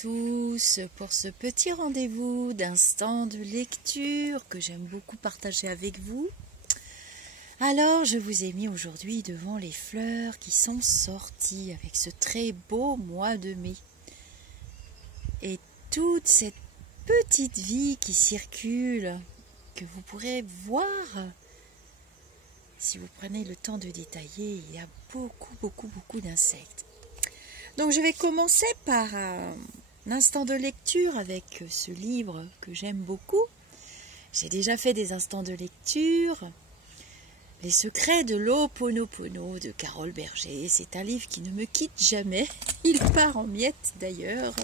tous pour ce petit rendez-vous d'instant de lecture que j'aime beaucoup partager avec vous. Alors, je vous ai mis aujourd'hui devant les fleurs qui sont sorties avec ce très beau mois de mai. Et toute cette petite vie qui circule, que vous pourrez voir si vous prenez le temps de détailler. Il y a beaucoup d'insectes. Donc je vais commencer par un instant de lecture avec ce livre que j'aime beaucoup. J'ai déjà fait des instants de lecture. Les secrets de l'Ho'oponopono de Carole Berger. C'est un livre qui ne me quitte jamais. Il part en miettes d'ailleurs.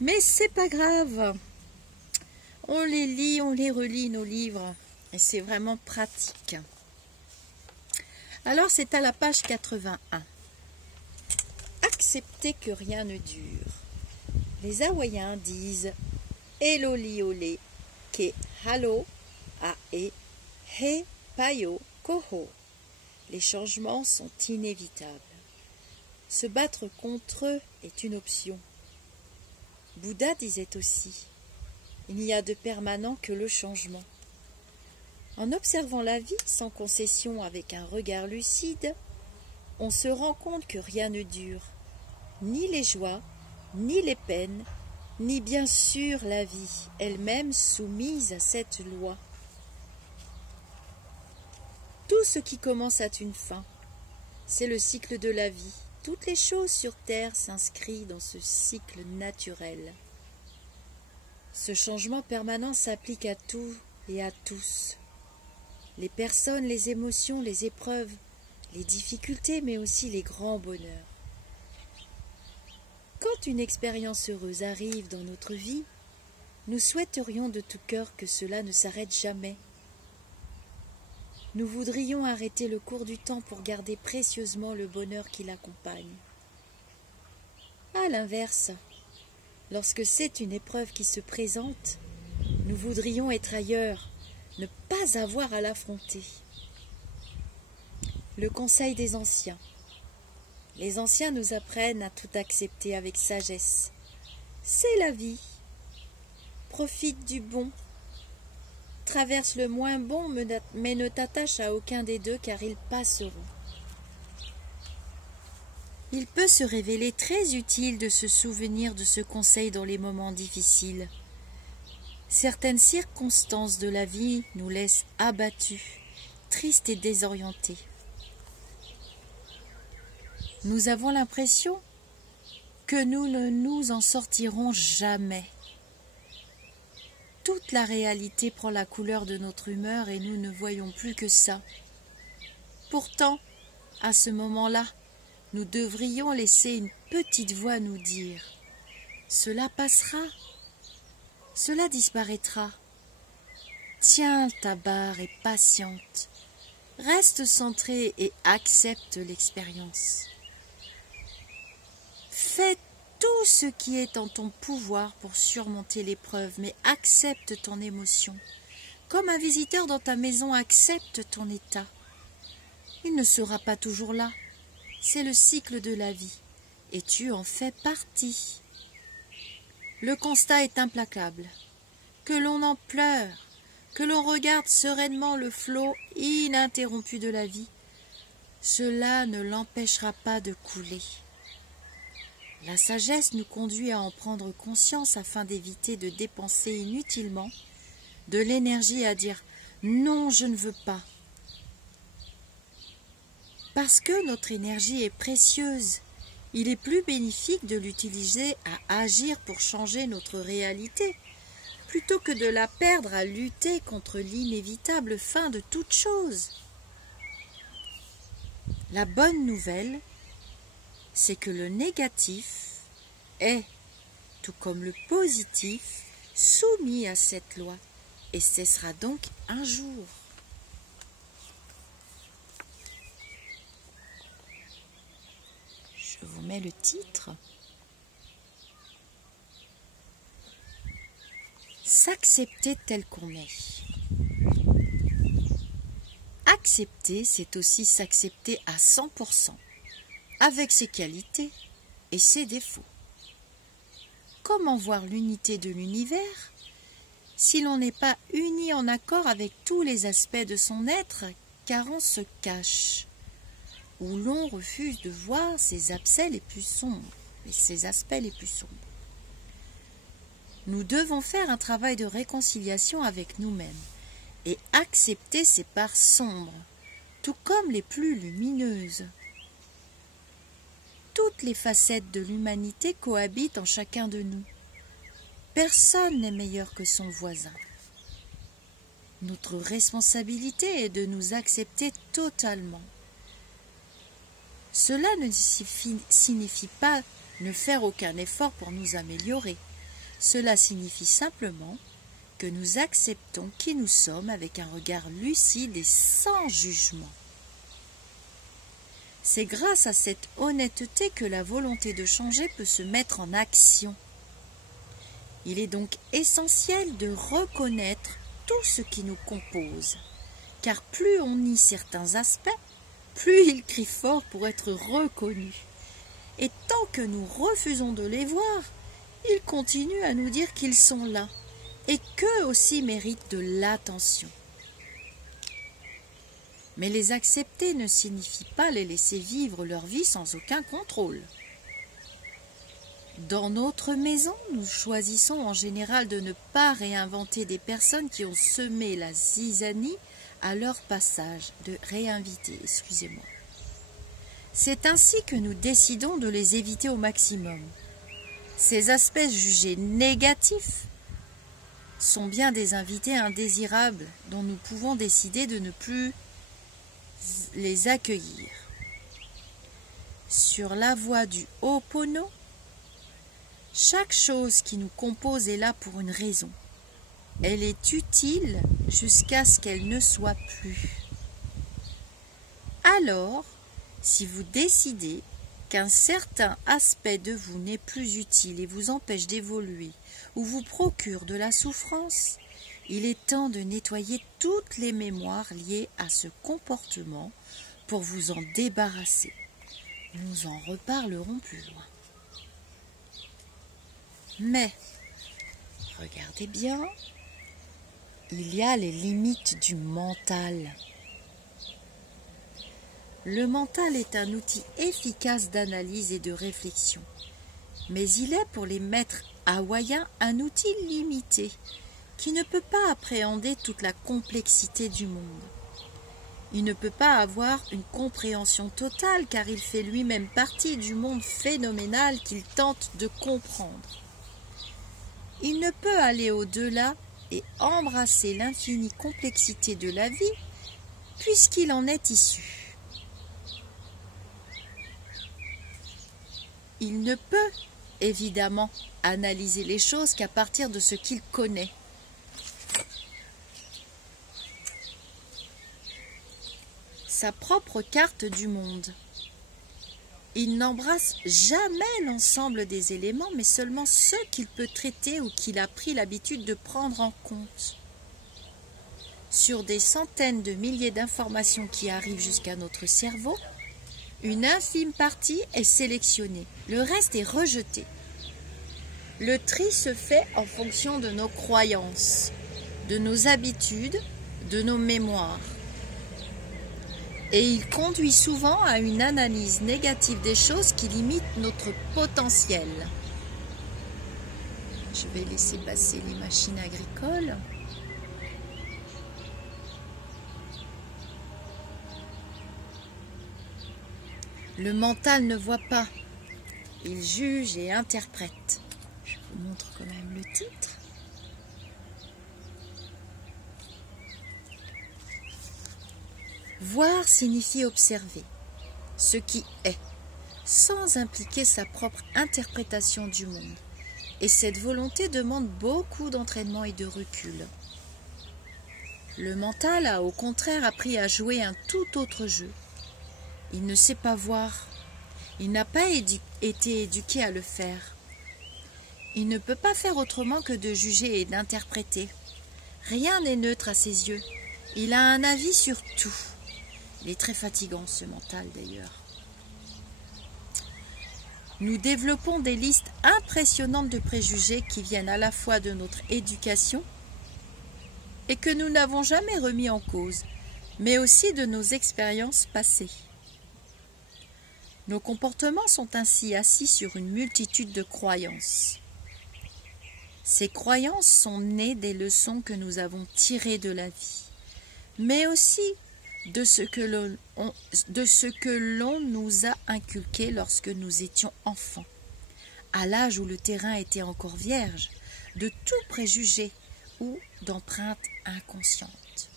Mais c'est pas grave. On les lit, on les relit nos livres. Et c'est vraiment pratique. Alors c'est à la page 81. Accepter que rien ne dure. Les Hawaïens disent Eloliole ke halo ae he payo koho. Les changements sont inévitables. Se battre contre eux est une option. Bouddha disait aussi il n'y a de permanent que le changement. En observant la vie sans concession avec un regard lucide, on se rend compte que rien ne dure, ni les joies, ni les peines, ni bien sûr la vie, elle-même soumise à cette loi. Tout ce qui commence a une fin, c'est le cycle de la vie. Toutes les choses sur terre s'inscrivent dans ce cycle naturel. Ce changement permanent s'applique à tout et à tous. Les personnes, les émotions, les épreuves, les difficultés, mais aussi les grands bonheurs. Quand une expérience heureuse arrive dans notre vie, nous souhaiterions de tout cœur que cela ne s'arrête jamais. Nous voudrions arrêter le cours du temps pour garder précieusement le bonheur qui l'accompagne. À l'inverse, lorsque c'est une épreuve qui se présente, nous voudrions être ailleurs, ne pas avoir à l'affronter. Le conseil des anciens. Les anciens nous apprennent à tout accepter avec sagesse. C'est la vie. Profite du bon. Traverse le moins bon, mais ne t'attache à aucun des deux, car ils passeront. Il peut se révéler très utile de se souvenir de ce conseil dans les moments difficiles. Certaines circonstances de la vie nous laissent abattus, tristes et désorientés. Nous avons l'impression que nous ne nous en sortirons jamais. Toute la réalité prend la couleur de notre humeur et nous ne voyons plus que ça. Pourtant, à ce moment-là, nous devrions laisser une petite voix nous dire « Cela passera, cela disparaîtra. Tiens ta barre et patiente. Reste centré et accepte l'expérience. Fais tout ce qui est en ton pouvoir pour surmonter l'épreuve, mais accepte ton émotion. Comme un visiteur dans ta maison accepte ton état. Il ne sera pas toujours là. C'est le cycle de la vie, et tu en fais partie. Le constat est implacable. Que l'on en pleure, que l'on regarde sereinement le flot ininterrompu de la vie, cela ne l'empêchera pas de couler. La sagesse nous conduit à en prendre conscience afin d'éviter de dépenser inutilement de l'énergie à dire « non, je ne veux pas ». Parce que notre énergie est précieuse, il est plus bénéfique de l'utiliser à agir pour changer notre réalité, plutôt que de la perdre à lutter contre l'inévitable fin de toute chose. La bonne nouvelle, c'est que le négatif est, tout comme le positif, soumis à cette loi et cessera donc un jour. Je vous mets le titre. S'accepter tel qu'on est. Accepter, c'est aussi s'accepter à 100%, avec ses qualités et ses défauts. comment voir l'unité de l'univers si l'on n'est pas uni en accord avec tous les aspects de son être, car on se cache, ou l'on refuse de voir ses aspects les plus sombres, Nous devons faire un travail de réconciliation avec nous-mêmes et accepter ces parts sombres, tout comme les plus lumineuses. Toutes les facettes de l'humanité cohabitent en chacun de nous. Personne n'est meilleur que son voisin. Notre responsabilité est de nous accepter totalement. Cela ne signifie pas ne faire aucun effort pour nous améliorer. Cela signifie simplement que nous acceptons qui nous sommes avec un regard lucide et sans jugement. C'est grâce à cette honnêteté que la volonté de changer peut se mettre en action. Il est donc essentiel de reconnaître tout ce qui nous compose, car plus on nie certains aspects, plus ils crient fort pour être reconnus. Et tant que nous refusons de les voir, ils continuent à nous dire qu'ils sont là, et qu'eux aussi méritent de l'attention. Mais les accepter ne signifie pas les laisser vivre leur vie sans aucun contrôle. Dans notre maison, nous choisissons en général de ne pas réinventer des personnes qui ont semé la zizanie à leur passage, excusez-moi. C'est ainsi que nous décidons de les éviter au maximum. Ces aspects jugés négatifs sont bien des invités indésirables dont nous pouvons décider de ne plus les accueillir. Sur la voie du Ho'oponopono, chaque chose qui nous compose est là pour une raison. Elle est utile jusqu'à ce qu'elle ne soit plus. Alors, si vous décidez qu'un certain aspect de vous n'est plus utile et vous empêche d'évoluer ou vous procure de la souffrance, il est temps de nettoyer toutes les mémoires liées à ce comportement pour vous en débarrasser. Nous en reparlerons plus loin. Mais, regardez bien, il y a les limites du mental. Le mental est un outil efficace d'analyse et de réflexion, mais il est pour les maîtres hawaïens un outil limité qui ne peut pas appréhender toute la complexité du monde. Il ne peut pas avoir une compréhension totale car il fait lui-même partie du monde phénoménal qu'il tente de comprendre. Il ne peut aller au-delà et embrasser l'infinie complexité de la vie puisqu'il en est issu. Il ne peut évidemment analyser les choses qu'à partir de ce qu'il connaît. Sa propre carte du monde. Il n'embrasse jamais l'ensemble des éléments, mais seulement ceux qu'il peut traiter ou qu'il a pris l'habitude de prendre en compte. Sur des centaines de milliers d'informations qui arrivent jusqu'à notre cerveau, une infime partie est sélectionnée, le reste est rejeté. Le tri se fait en fonction de nos croyances, de nos habitudes, de nos mémoires. Et il conduit souvent à une analyse négative des choses qui limite notre potentiel. Je vais laisser passer les machines agricoles. Le mental ne voit pas, il juge et interprète. Je vous montre quand même le titre. Voir signifie observer ce qui est, sans impliquer sa propre interprétation du monde. Et cette volonté demande beaucoup d'entraînement et de recul. Le mental a au contraire appris à jouer un tout autre jeu. Il ne sait pas voir. Il n'a pas été éduqué à le faire. Il ne peut pas faire autrement que de juger et d'interpréter. Rien n'est neutre à ses yeux. Il a un avis sur tout. Il est très fatigant, ce mental, d'ailleurs. Nous développons des listes impressionnantes de préjugés qui viennent à la fois de notre éducation et que nous n'avons jamais remis en cause, mais aussi de nos expériences passées. Nos comportements sont ainsi assis sur une multitude de croyances. Ces croyances sont nées des leçons que nous avons tirées de la vie, mais aussi de ce que l'on nous a inculqué lorsque nous étions enfants, à l'âge où le terrain était encore vierge de tout préjugé ou d'empreintes inconscientes.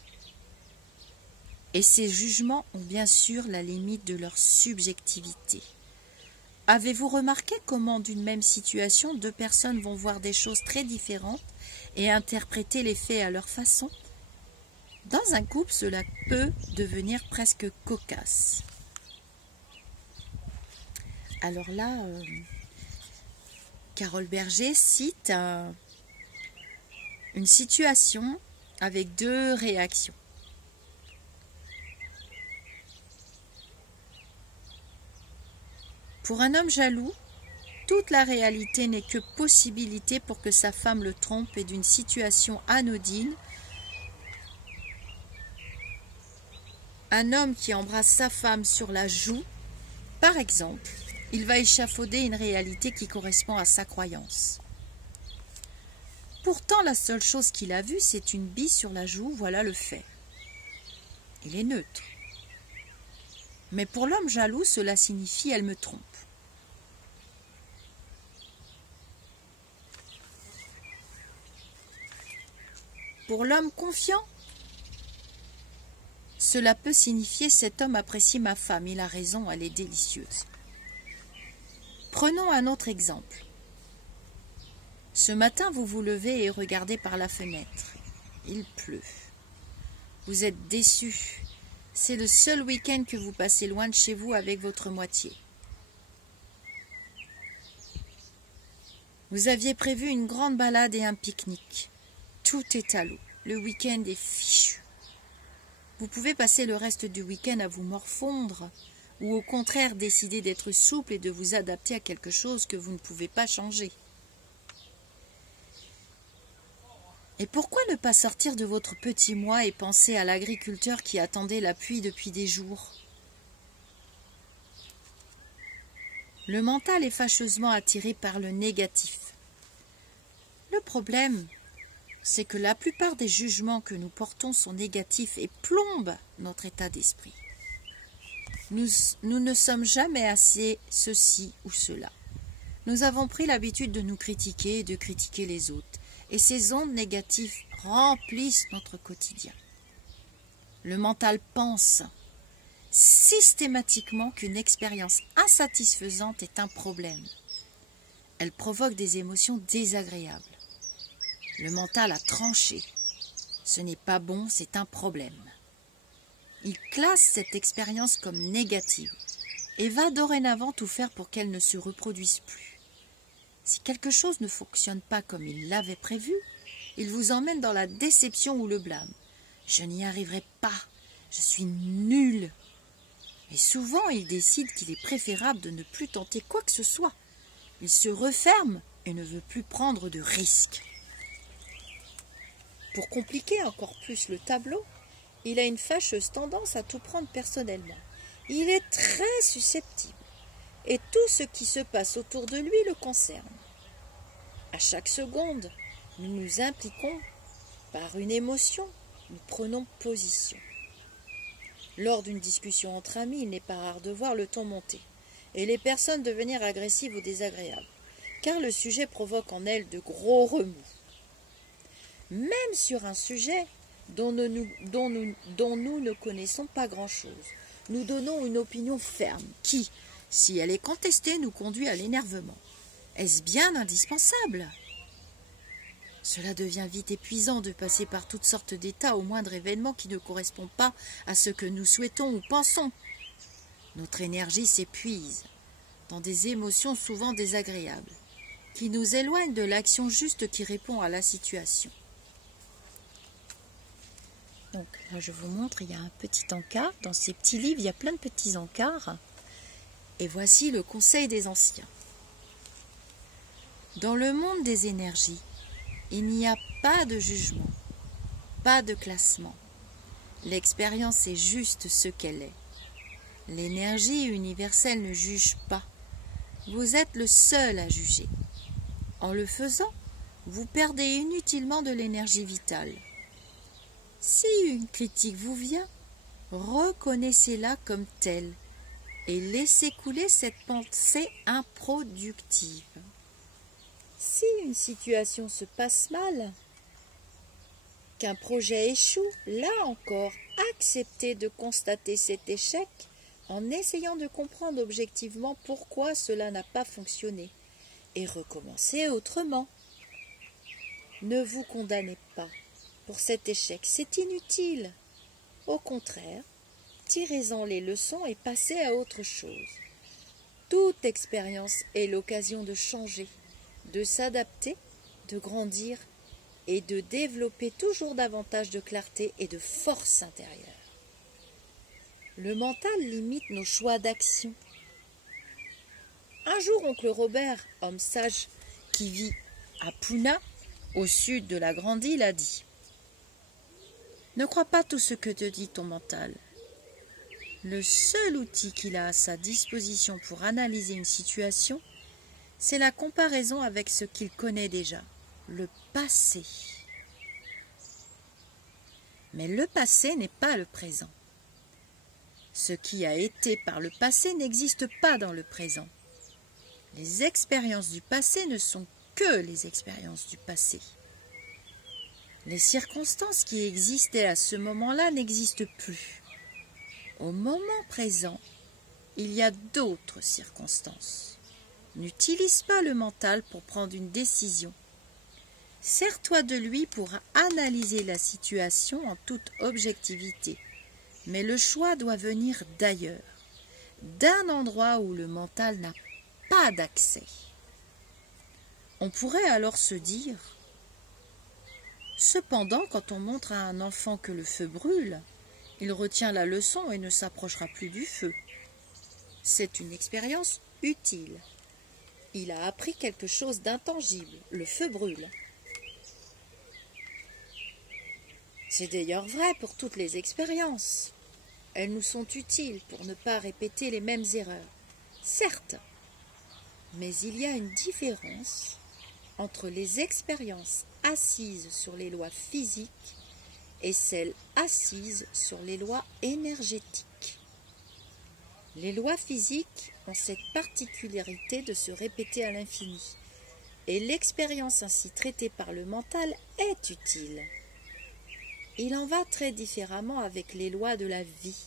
Et ces jugements ont bien sûr la limite de leur subjectivité. Avez-vous remarqué comment d'une même situation, deux personnes vont voir des choses très différentes et interpréter les faits à leur façon ? Dans un couple, cela peut devenir presque cocasse. Alors là, Carole Berger cite une situation avec deux réactions. Pour un homme jaloux, toute la réalité n'est que possibilité pour que sa femme le trompe et d'une situation anodine. Un homme qui embrasse sa femme sur la joue, par exemple, il va échafauder une réalité qui correspond à sa croyance. Pourtant, la seule chose qu'il a vue, c'est une bille sur la joue, voilà le fait. Il est neutre. Mais pour l'homme jaloux, cela signifie « elle me trompe ». Pour l'homme confiant, cela peut signifier « cet homme apprécie ma femme, il a raison, elle est délicieuse ». Prenons un autre exemple. Ce matin, vous vous levez et regardez par la fenêtre. Il pleut. Vous êtes déçu. C'est le seul week-end que vous passez loin de chez vous avec votre moitié. Vous aviez prévu une grande balade et un pique-nique. Tout est à l'eau. Le week-end est fichu. Vous pouvez passer le reste du week-end à vous morfondre ou au contraire décider d'être souple et de vous adapter à quelque chose que vous ne pouvez pas changer. Et pourquoi ne pas sortir de votre petit moi et penser à l'agriculteur qui attendait la pluie depuis des jours? Le mental est fâcheusement attiré par le négatif. Le problème, c'est que la plupart des jugements que nous portons sont négatifs et plombent notre état d'esprit. Nous ne sommes jamais assez ceci ou cela. Nous avons pris l'habitude de nous critiquer et de critiquer les autres. Et ces ondes négatives remplissent notre quotidien. Le mental pense systématiquement qu'une expérience insatisfaisante est un problème. Elle provoque des émotions désagréables. Le mental a tranché. Ce n'est pas bon, c'est un problème. Il classe cette expérience comme négative et va dorénavant tout faire pour qu'elle ne se reproduise plus. Si quelque chose ne fonctionne pas comme il l'avait prévu, il vous emmène dans la déception ou le blâme. Je n'y arriverai pas, je suis nul. Et souvent, il décide qu'il est préférable de ne plus tenter quoi que ce soit. Il se referme et ne veut plus prendre de risques. Pour compliquer encore plus le tableau, il a une fâcheuse tendance à tout prendre personnellement. Il est très susceptible. Et tout ce qui se passe autour de lui le concerne. À chaque seconde, nous nous impliquons par une émotion, nous prenons position. Lors d'une discussion entre amis, il n'est pas rare de voir le ton monter et les personnes devenir agressives ou désagréables, car le sujet provoque en elles de gros remous. Même sur un sujet dont nous ne connaissons pas grand-chose, nous donnons une opinion ferme qui, si elle est contestée, nous conduit à l'énervement. Est-ce bien indispensable? Cela devient vite épuisant de passer par toutes sortes d'états au moindre événement qui ne correspond pas à ce que nous souhaitons ou pensons. Notre énergie s'épuise dans des émotions souvent désagréables, qui nous éloignent de l'action juste qui répond à la situation. Donc là je vous montre, il y a un petit encart. Dans ces petits livres, il y a plein de petits encarts. Et voici le conseil des anciens. Dans le monde des énergies, il n'y a pas de jugement, pas de classement. L'expérience est juste ce qu'elle est. L'énergie universelle ne juge pas. Vous êtes le seul à juger. En le faisant, vous perdez inutilement de l'énergie vitale. Si une critique vous vient, reconnaissez-la comme telle et laissez couler cette pensée improductive. Si une situation se passe mal, qu'un projet échoue, là encore, acceptez de constater cet échec en essayant de comprendre objectivement pourquoi cela n'a pas fonctionné et recommencez autrement. Ne vous condamnez pas pour cet échec, c'est inutile. Au contraire, tirez-en les leçons et passez à autre chose. Toute expérience est l'occasion de changer, de s'adapter, de grandir et de développer toujours davantage de clarté et de force intérieure. Le mental limite nos choix d'action. Un jour, oncle Robert, homme sage qui vit à Puna, au sud de la grande île, a dit « Ne crois pas tout ce que te dit ton mental. Le seul outil qu'il a à sa disposition pour analyser une situation, c'est la comparaison avec ce qu'il connaît déjà, le passé. Mais le passé n'est pas le présent. Ce qui a été par le passé n'existe pas dans le présent. Les expériences du passé ne sont que les expériences du passé. Les circonstances qui existaient à ce moment-là n'existent plus. Au moment présent, il y a d'autres circonstances. N'utilise pas le mental pour prendre une décision. Sers-toi de lui pour analyser la situation en toute objectivité. Mais le choix doit venir d'ailleurs, d'un endroit où le mental n'a pas d'accès. On pourrait alors se dire « Cependant, quand on montre à un enfant que le feu brûle, il retient la leçon et ne s'approchera plus du feu. C'est une expérience utile. Il a appris quelque chose d'intangible, le feu brûle. » C'est d'ailleurs vrai pour toutes les expériences. Elles nous sont utiles pour ne pas répéter les mêmes erreurs. Certes, mais il y a une différence entre les expériences assises sur les lois physiques et celles assises sur les lois énergétiques. Les lois physiques ont cette particularité de se répéter à l'infini, et l'expérience ainsi traitée par le mental est utile. Il en va très différemment avec les lois de la vie.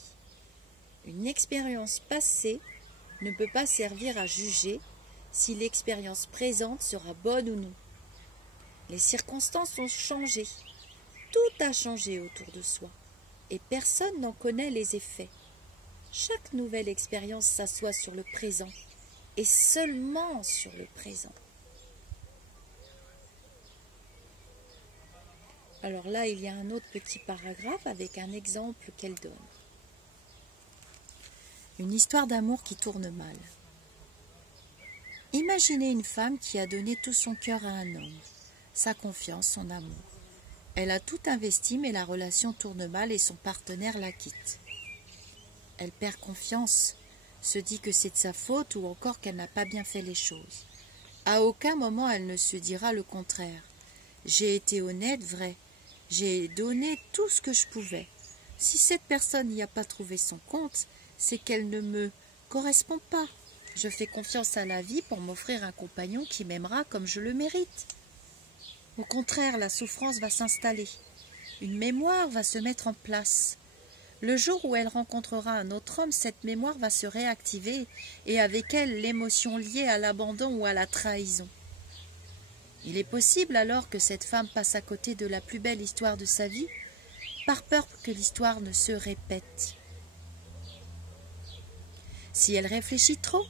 Une expérience passée ne peut pas servir à juger si l'expérience présente sera bonne ou non. Les circonstances ont changé, tout a changé autour de soi, et personne n'en connaît les effets. Chaque nouvelle expérience s'assoit sur le présent, et seulement sur le présent. Alors là, il y a un autre petit paragraphe avec un exemple qu'elle donne. Une histoire d'amour qui tourne mal. Imaginez une femme qui a donné tout son cœur à un homme, sa confiance, son amour. Elle a tout investi, mais la relation tourne mal et son partenaire la quitte. Elle perd confiance, se dit que c'est de sa faute ou encore qu'elle n'a pas bien fait les choses. À aucun moment elle ne se dira le contraire. J'ai été honnête, vrai. J'ai donné tout ce que je pouvais. Si cette personne n'y a pas trouvé son compte, c'est qu'elle ne me correspond pas. Je fais confiance à la vie pour m'offrir un compagnon qui m'aimera comme je le mérite. Au contraire, la souffrance va s'installer. Une mémoire va se mettre en place. Le jour où elle rencontrera un autre homme, cette mémoire va se réactiver et avec elle l'émotion liée à l'abandon ou à la trahison. Il est possible alors que cette femme passe à côté de la plus belle histoire de sa vie, par peur que l'histoire ne se répète. Si elle réfléchit trop,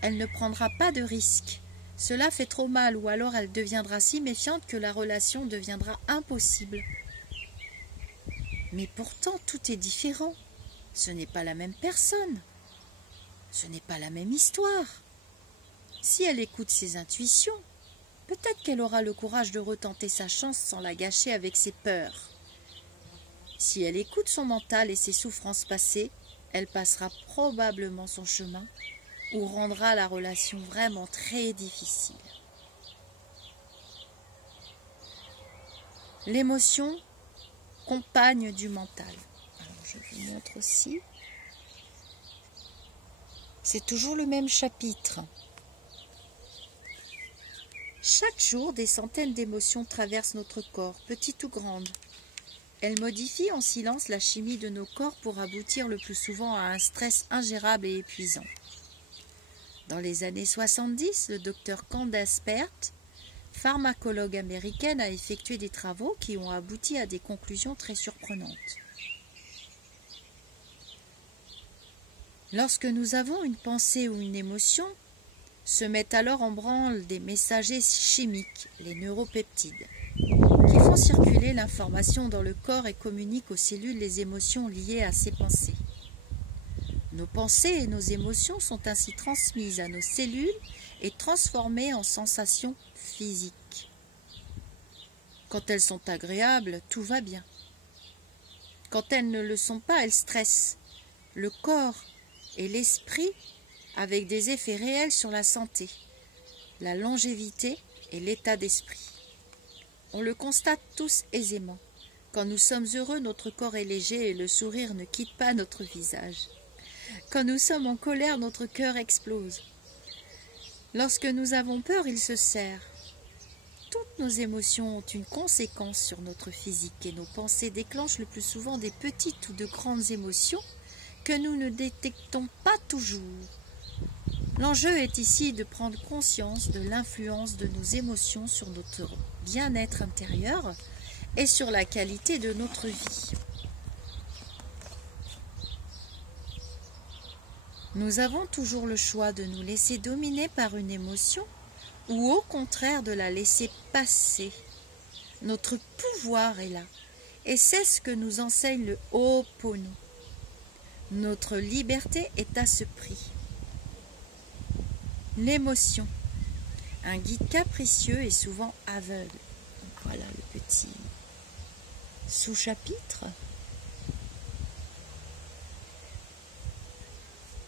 elle ne prendra pas de risque. Cela fait trop mal ou alors elle deviendra si méfiante que la relation deviendra impossible. Mais pourtant tout est différent. Ce n'est pas la même personne. Ce n'est pas la même histoire. Si elle écoute ses intuitions, peut-être qu'elle aura le courage de retenter sa chance sans la gâcher avec ses peurs. Si elle écoute son mental et ses souffrances passées, elle passera probablement son chemin ou rendra la relation vraiment très difficile. L'émotion, compagne du mental. Alors je vous montre aussi. C'est toujours le même chapitre. Chaque jour, des centaines d'émotions traversent notre corps, petites ou grandes. Elles modifient en silence la chimie de nos corps pour aboutir le plus souvent à un stress ingérable et épuisant. Dans les années 70, le docteur Candace Pert, pharmacologue américaine, a effectué des travaux qui ont abouti à des conclusions très surprenantes. Lorsque nous avons une pensée ou une émotion, se mettent alors en branle des messagers chimiques, les neuropeptides, qui font circuler l'information dans le corps et communiquent aux cellules les émotions liées à ces pensées. Nos pensées et nos émotions sont ainsi transmises à nos cellules et transformées en sensations physiques. Quand elles sont agréables, tout va bien. Quand elles ne le sont pas, elles stressent le corps et l'esprit avec des effets réels sur la santé, la longévité et l'état d'esprit. On le constate tous aisément. Quand nous sommes heureux, notre corps est léger et le sourire ne quitte pas notre visage. Quand nous sommes en colère, notre cœur explose. Lorsque nous avons peur, il se serre. Toutes nos émotions ont une conséquence sur notre physique et nos pensées déclenchent le plus souvent des petites ou de grandes émotions que nous ne détectons pas toujours. L'enjeu est ici de prendre conscience de l'influence de nos émotions sur notre bien-être intérieur et sur la qualité de notre vie. Nous avons toujours le choix de nous laisser dominer par une émotion ou au contraire de la laisser passer. Notre pouvoir est là et c'est ce que nous enseigne le Ho'oponopono. Notre liberté est à ce prix. L'émotion, un guide capricieux et souvent aveugle. Donc voilà le petit sous-chapitre.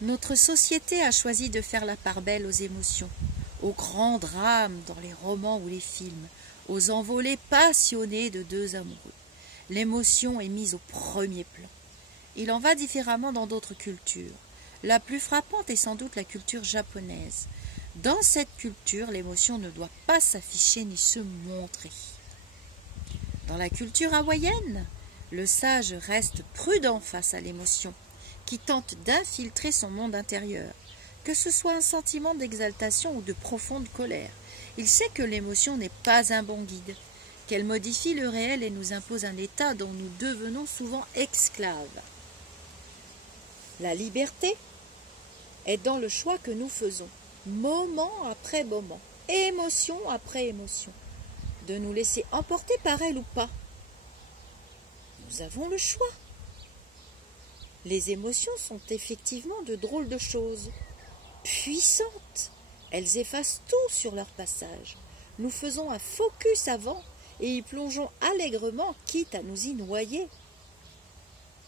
Notre société a choisi de faire la part belle aux émotions, aux grands drames dans les romans ou les films, aux envolées passionnées de deux amoureux. L'émotion est mise au premier plan. Il en va différemment dans d'autres cultures. La plus frappante est sans doute la culture japonaise. Dans cette culture, l'émotion ne doit pas s'afficher ni se montrer. Dans la culture hawaïenne, le sage reste prudent face à l'émotion, qui tente d'infiltrer son monde intérieur, que ce soit un sentiment d'exaltation ou de profonde colère. Il sait que l'émotion n'est pas un bon guide, qu'elle modifie le réel et nous impose un état dont nous devenons souvent esclaves. La liberté est dans le choix que nous faisons, moment après moment, émotion après émotion, de nous laisser emporter par elle ou pas. Nous avons le choix. Les émotions sont effectivement de drôles de choses, puissantes. Elles effacent tout sur leur passage. Nous faisons un focus avant et y plongeons allègrement, quitte à nous y noyer.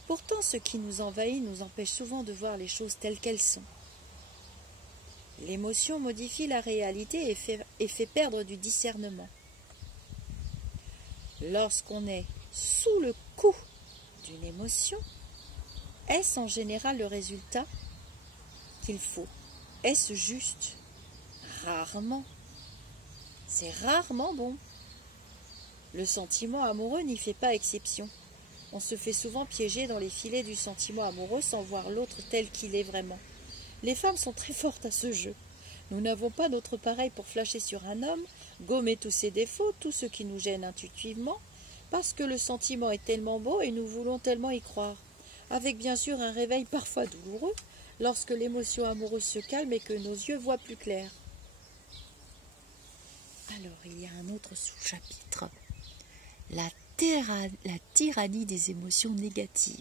Pourtant, ce qui nous envahit nous empêche souvent de voir les choses telles qu'elles sont. L'émotion modifie la réalité et fait perdre du discernement. Lorsqu'on est sous le coup d'une émotion, est-ce en général le résultat qu'il faut? Est-ce juste? Rarement. C'est rarement bon. Le sentiment amoureux n'y fait pas exception. On se fait souvent piéger dans les filets du sentiment amoureux sans voir l'autre tel qu'il est vraiment. Les femmes sont très fortes à ce jeu. Nous n'avons pas notre pareil pour flasher sur un homme, gommer tous ses défauts, tout ce qui nous gêne intuitivement, parce que le sentiment est tellement beau et nous voulons tellement y croire. Avec bien sûr un réveil parfois douloureux, lorsque l'émotion amoureuse se calme et que nos yeux voient plus clair. Alors, il y a un autre sous-chapitre. La tyrannie des émotions négatives.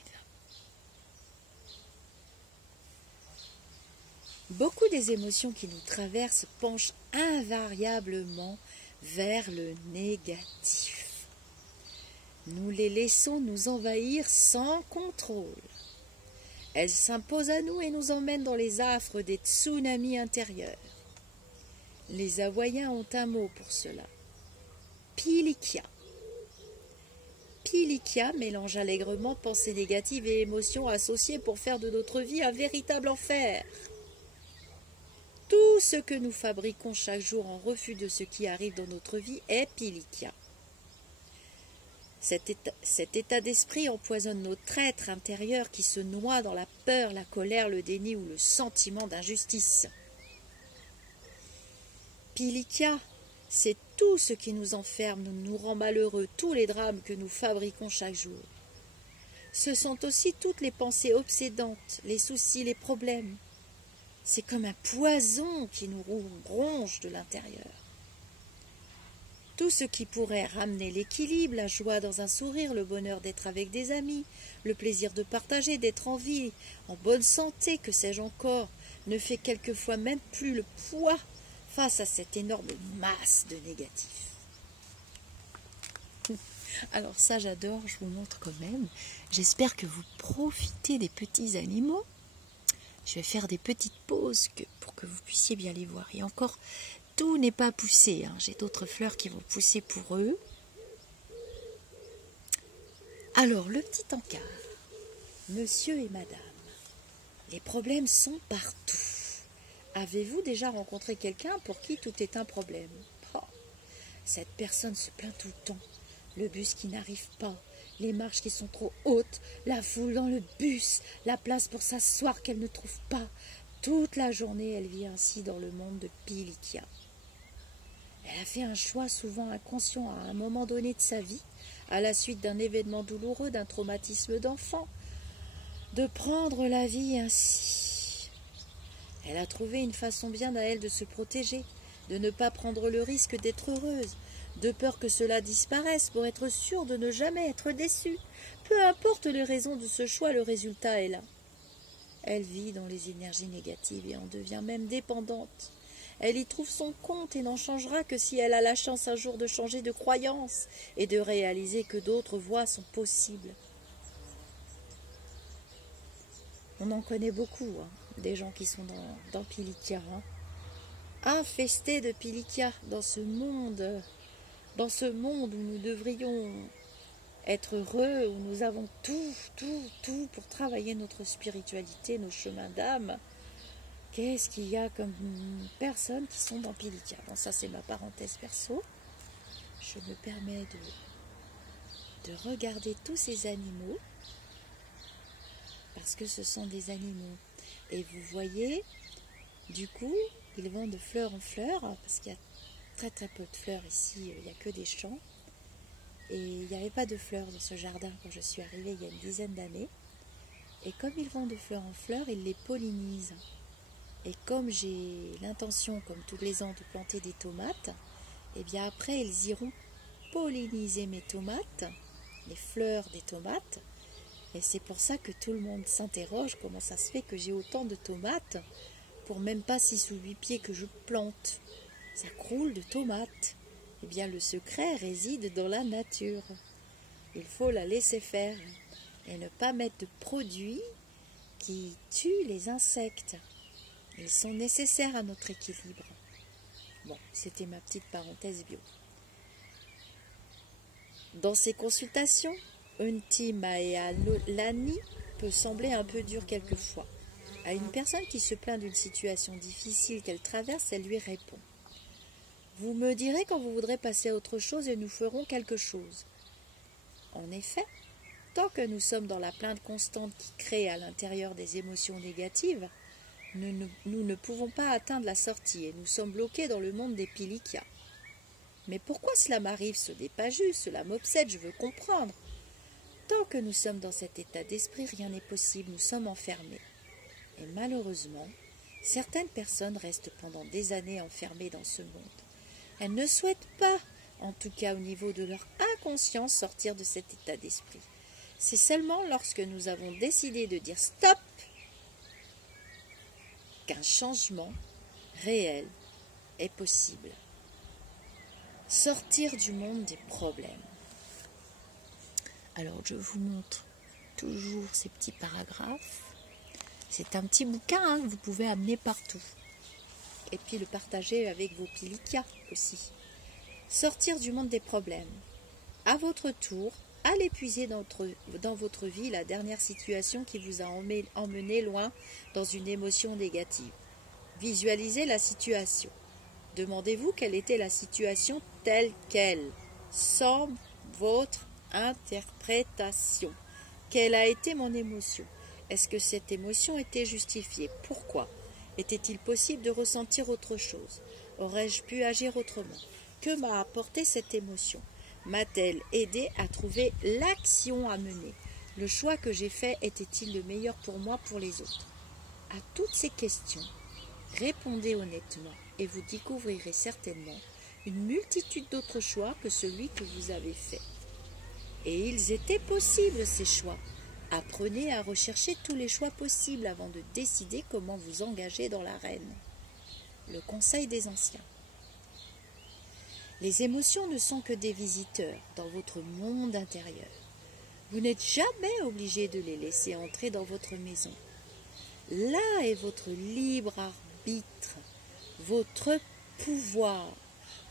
Beaucoup des émotions qui nous traversent penchent invariablement vers le négatif. Nous les laissons nous envahir sans contrôle. Elles s'imposent à nous et nous emmènent dans les affres des tsunamis intérieurs. Les Hawaïens ont un mot pour cela. Pilikia. Pilikia mélange allègrement pensées négatives et émotions associées pour faire de notre vie un véritable enfer. Tout ce que nous fabriquons chaque jour en refus de ce qui arrive dans notre vie est Pilikia. Cet état d'esprit empoisonne notre être intérieur qui se noie dans la peur, la colère, le déni ou le sentiment d'injustice. Pilikia, c'est tout ce qui nous enferme, nous rend malheureux, tous les drames que nous fabriquons chaque jour. Ce sont aussi toutes les pensées obsédantes, les soucis, les problèmes. C'est comme un poison qui nous ronge de l'intérieur. Tout ce qui pourrait ramener l'équilibre, la joie dans un sourire, le bonheur d'être avec des amis, le plaisir de partager, d'être en vie, en bonne santé, que sais-je encore, ne fait quelquefois même plus le poids face à cette énorme masse de négatifs. Alors ça j'adore, je vous montre quand même. J'espère que vous profitez des petits animaux. Je vais faire des petites pauses pour que vous puissiez bien les voir. Et encore, tout n'est pas poussé. J'ai d'autres fleurs qui vont pousser pour eux. Alors, le petit encart. Monsieur et madame, les problèmes sont partout. Avez-vous déjà rencontré quelqu'un pour qui tout est un problème? Cette personne se plaint tout le temps. Le bus qui n'arrive pas, les marches qui sont trop hautes, la foule dans le bus, la place pour s'asseoir qu'elle ne trouve pas. Toute la journée, elle vit ainsi dans le monde de Pilikia. Elle a fait un choix souvent inconscient à un moment donné de sa vie, à la suite d'un événement douloureux, d'un traumatisme d'enfant, de prendre la vie ainsi. Elle a trouvé une façon bien à elle de se protéger, de ne pas prendre le risque d'être heureuse, de peur que cela disparaisse pour être sûre de ne jamais être déçue. Peu importe les raisons de ce choix, le résultat est là. Elle vit dans les énergies négatives et en devient même dépendante. Elle y trouve son compte et n'en changera que si elle a la chance un jour de changer de croyance et de réaliser que d'autres voies sont possibles. On en connaît beaucoup, des gens qui sont dans Pilikia, infestés de Pilikia dans ce monde où nous devrions être heureux, où nous avons tout pour travailler notre spiritualité, nos chemins d'âme. Qu'est-ce qu'il y a comme personnes qui sont dans Pilikia? Bon, ça c'est ma parenthèse perso. Je me permets de regarder tous ces animaux parce que ce sont des animaux. Et vous voyez, du coup, ils vont de fleur en fleur parce qu'il y a très peu de fleurs ici, il n'y a que des champs. Et il n'y avait pas de fleurs dans ce jardin quand je suis arrivée il y a une dizaine d'années. Et comme ils vont de fleur en fleur, ils les pollinisent. Et comme j'ai l'intention, comme tous les ans, de planter des tomates, et bien après ils iront polliniser mes tomates, les fleurs des tomates. Et c'est pour ça que tout le monde s'interroge comment ça se fait que j'ai autant de tomates pour même pas 6 ou 8 pieds que je plante. Ça croule de tomates. Eh bien le secret réside dans la nature. Il faut la laisser faire et ne pas mettre de produits qui tuent les insectes. Ils sont nécessaires à notre équilibre. Bon, c'était ma petite parenthèse bio. Dans ces consultations, Unti Mahealani peut sembler un peu dur quelquefois. À une personne qui se plaint d'une situation difficile qu'elle traverse, elle lui répond. Vous me direz quand vous voudrez passer à autre chose et nous ferons quelque chose. En effet, tant que nous sommes dans la plainte constante qui crée à l'intérieur des émotions négatives, nous ne pouvons pas atteindre la sortie et nous sommes bloqués dans le monde des Pilikia. Mais pourquoi cela m'arrive? Ce n'est pas juste, cela m'obsède, je veux comprendre. Tant que nous sommes dans cet état d'esprit, rien n'est possible, nous sommes enfermés. Et malheureusement, certaines personnes restent pendant des années enfermées dans ce monde. Elles ne souhaitent pas, en tout cas au niveau de leur inconscience, sortir de cet état d'esprit. C'est seulement lorsque nous avons décidé de dire stop qu'un changement réel est possible. Sortir du monde des problèmes. Alors, je vous montre toujours ces petits paragraphes. C'est un petit bouquin hein, que vous pouvez amener partout. Et puis le partager avec vos pilikas aussi. Sortir du monde des problèmes. À votre tour, allez puiser dans votre vie la dernière situation qui vous a emmené loin dans une émotion négative. Visualisez la situation. Demandez-vous quelle était la situation telle qu'elle, sans votre interprétation. Quelle a été mon émotion? Est-ce que cette émotion était justifiée? Pourquoi? Était-il possible de ressentir autre chose? Aurais-je pu agir autrement? Que m'a apporté cette émotion? M'a-t-elle aidé à trouver l'action à mener? Le choix que j'ai fait était-il le meilleur pour moi, pour les autres? À toutes ces questions, répondez honnêtement et vous découvrirez certainement une multitude d'autres choix que celui que vous avez fait. Et ils étaient possibles, ces choix. Apprenez à rechercher tous les choix possibles avant de décider comment vous engager dans l'arène. Le conseil des anciens. Les émotions ne sont que des visiteurs dans votre monde intérieur. Vous n'êtes jamais obligé de les laisser entrer dans votre maison. Là est votre libre arbitre, votre pouvoir.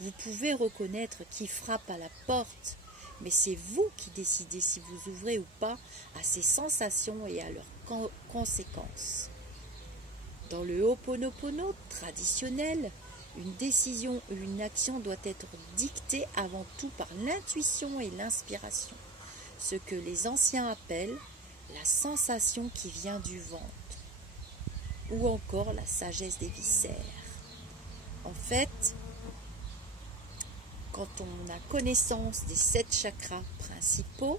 Vous pouvez reconnaître qui frappe à la porte, mais c'est vous qui décidez si vous ouvrez ou pas à ces sensations et à leurs conséquences. Dans le Ho'oponopono traditionnel, une décision ou une action doit être dictée avant tout par l'intuition et l'inspiration, ce que les anciens appellent la sensation qui vient du ventre, ou encore la sagesse des viscères. En fait, quand on a connaissance des 7 chakras principaux,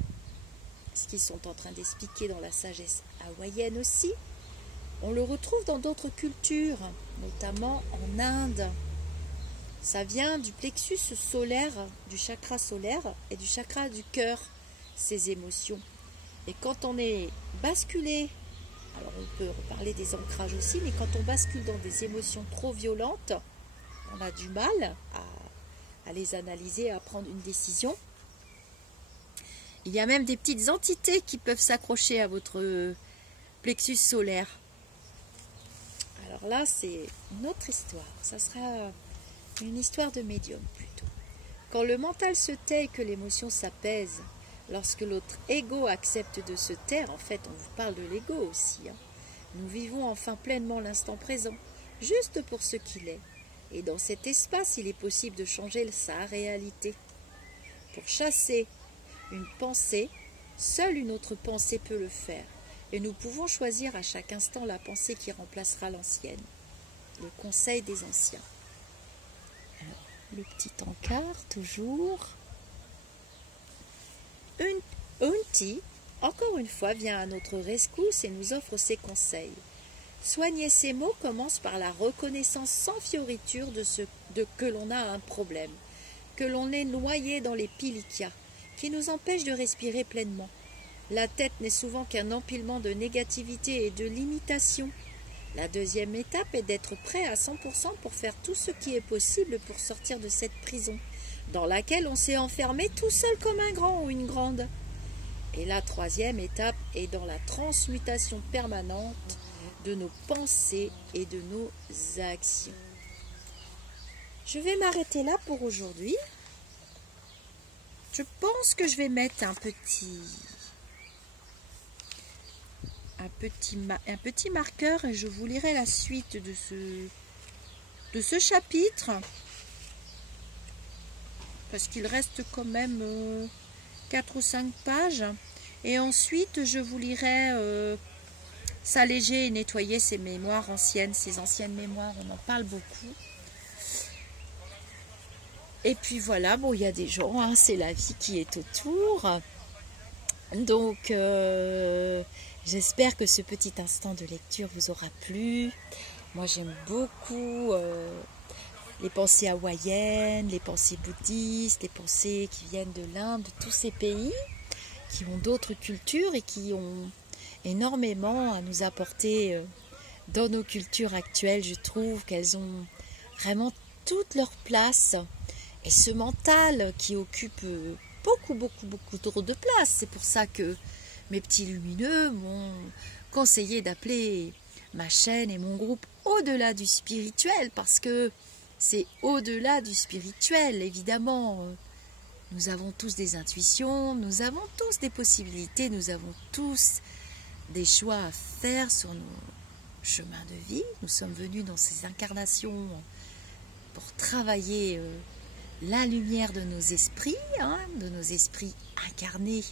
ce qu'ils sont en train d'expliquer dans la sagesse hawaïenne aussi, on le retrouve dans d'autres cultures, notamment en Inde. Ça vient du plexus solaire, du chakra solaire et du chakra du cœur, ces émotions. Et quand on est basculé, alors on peut reparler des ancrages aussi, mais quand on bascule dans des émotions trop violentes, on a du mal à les analyser, à prendre une décision. Il y a même des petites entités qui peuvent s'accrocher à votre plexus solaire. Alors là, c'est une autre histoire. Ça sera une histoire de médium plutôt. Quand le mental se tait et que l'émotion s'apaise, lorsque l'autre ego accepte de se taire, en fait, on vous parle de l'ego aussi, hein, nous vivons enfin pleinement l'instant présent, juste pour ce qu'il est. Et dans cet espace, il est possible de changer sa réalité. Pour chasser une pensée, seule une autre pensée peut le faire. Et nous pouvons choisir à chaque instant la pensée qui remplacera l'ancienne. Le conseil des anciens. Alors, le petit encart, toujours. Unti, encore une fois, vient à notre rescousse et nous offre ses conseils. Soigner ces mots commence par la reconnaissance sans fioriture que l'on a un problème, que l'on est noyé dans les pilikas, qui nous empêchent de respirer pleinement. La tête n'est souvent qu'un empilement de négativité et de limitation. La deuxième étape est d'être prêt à 100% pour faire tout ce qui est possible pour sortir de cette prison, dans laquelle on s'est enfermé tout seul comme un grand ou une grande. Et la troisième étape est dans la transmutation permanente de nos pensées et de nos actions. Je vais m'arrêter là pour aujourd'hui. Je pense que je vais mettre un petit marqueur et je vous lirai la suite de ce chapitre, parce qu'il reste quand même 4 ou 5 pages, et ensuite je vous lirai s'alléger et nettoyer ces mémoires anciennes, ces anciennes mémoires, on en parle beaucoup. Et puis voilà, bon, il y a des gens, hein, c'est la vie qui est autour. Donc, j'espère que ce petit instant de lecture vous aura plu. Moi, j'aime beaucoup les pensées hawaïennes, les pensées bouddhistes, les pensées qui viennent de l'Inde, de tous ces pays qui ont d'autres cultures et qui ont énormément à nous apporter dans nos cultures actuelles. Je trouve qu'elles ont vraiment toute leur place et ce mental qui occupe beaucoup trop de place. C'est pour ça que mes petits lumineux m'ont conseillé d'appeler ma chaîne et mon groupe Au-delà du spirituel, parce que c'est au-delà du spirituel, évidemment. Nous avons tous des intuitions, nous avons tous des possibilités, nous avons tous des choix à faire sur nos chemins de vie. Nous sommes venus dans ces incarnations pour travailler la lumière de nos esprits, de nos esprits incarnés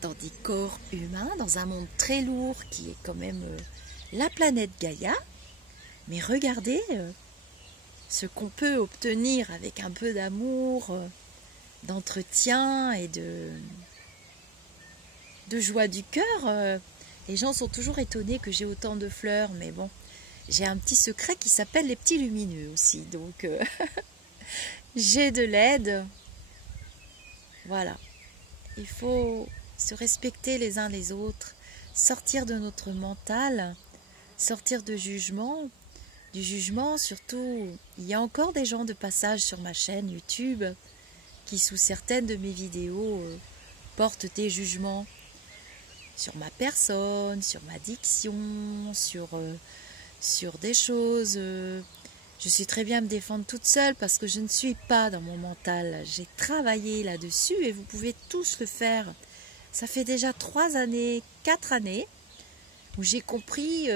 dans des corps humains, dans un monde très lourd qui est quand même la planète Gaïa. Mais regardez ce qu'on peut obtenir avec un peu d'amour, d'entretien et de joie du cœur. Les gens sont toujours étonnés que j'ai autant de fleurs, mais bon, j'ai un petit secret qui s'appelle les petits lumineux aussi, donc j'ai de l'aide. Voilà, il faut se respecter les uns les autres, sortir de notre mental, sortir du jugement surtout. Il y a encore des gens de passage sur ma chaîne YouTube qui, sous certaines de mes vidéos, portent des jugements sur ma personne, sur ma diction, sur des choses. Je sais très bien me défendre toute seule parce que je ne suis pas dans mon mental. J'ai travaillé là-dessus et vous pouvez tous le faire. Ça fait déjà 3 années, 4 années où j'ai compris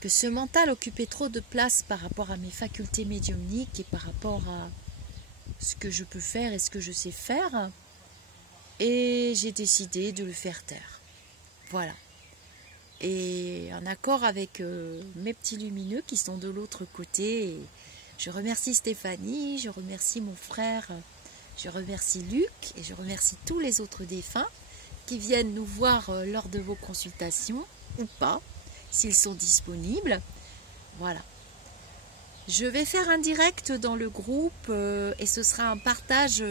que ce mental occupait trop de place par rapport à mes facultés médiumniques et par rapport à ce que je peux faire et ce que je sais faire. Et j'ai décidé de le faire taire. Voilà. Et en accord avec mes petits lumineux qui sont de l'autre côté. Et je remercie Stéphanie, je remercie mon frère, je remercie Luc et je remercie tous les autres défunts qui viennent nous voir lors de vos consultations ou pas, s'ils sont disponibles. Voilà. Je vais faire un direct dans le groupe et ce sera un partage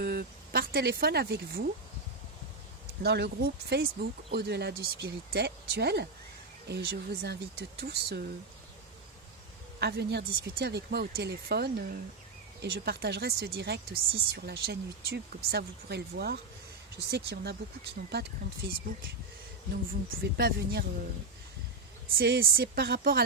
par téléphone avec vous dans le groupe Facebook Au-delà du spirituel. Et je vous invite tous à venir discuter avec moi au téléphone et je partagerai ce direct aussi sur la chaîne YouTube, comme ça vous pourrez le voir. Je sais qu'il y en a beaucoup qui n'ont pas de compte Facebook, donc vous ne pouvez pas venir. C'est par rapport à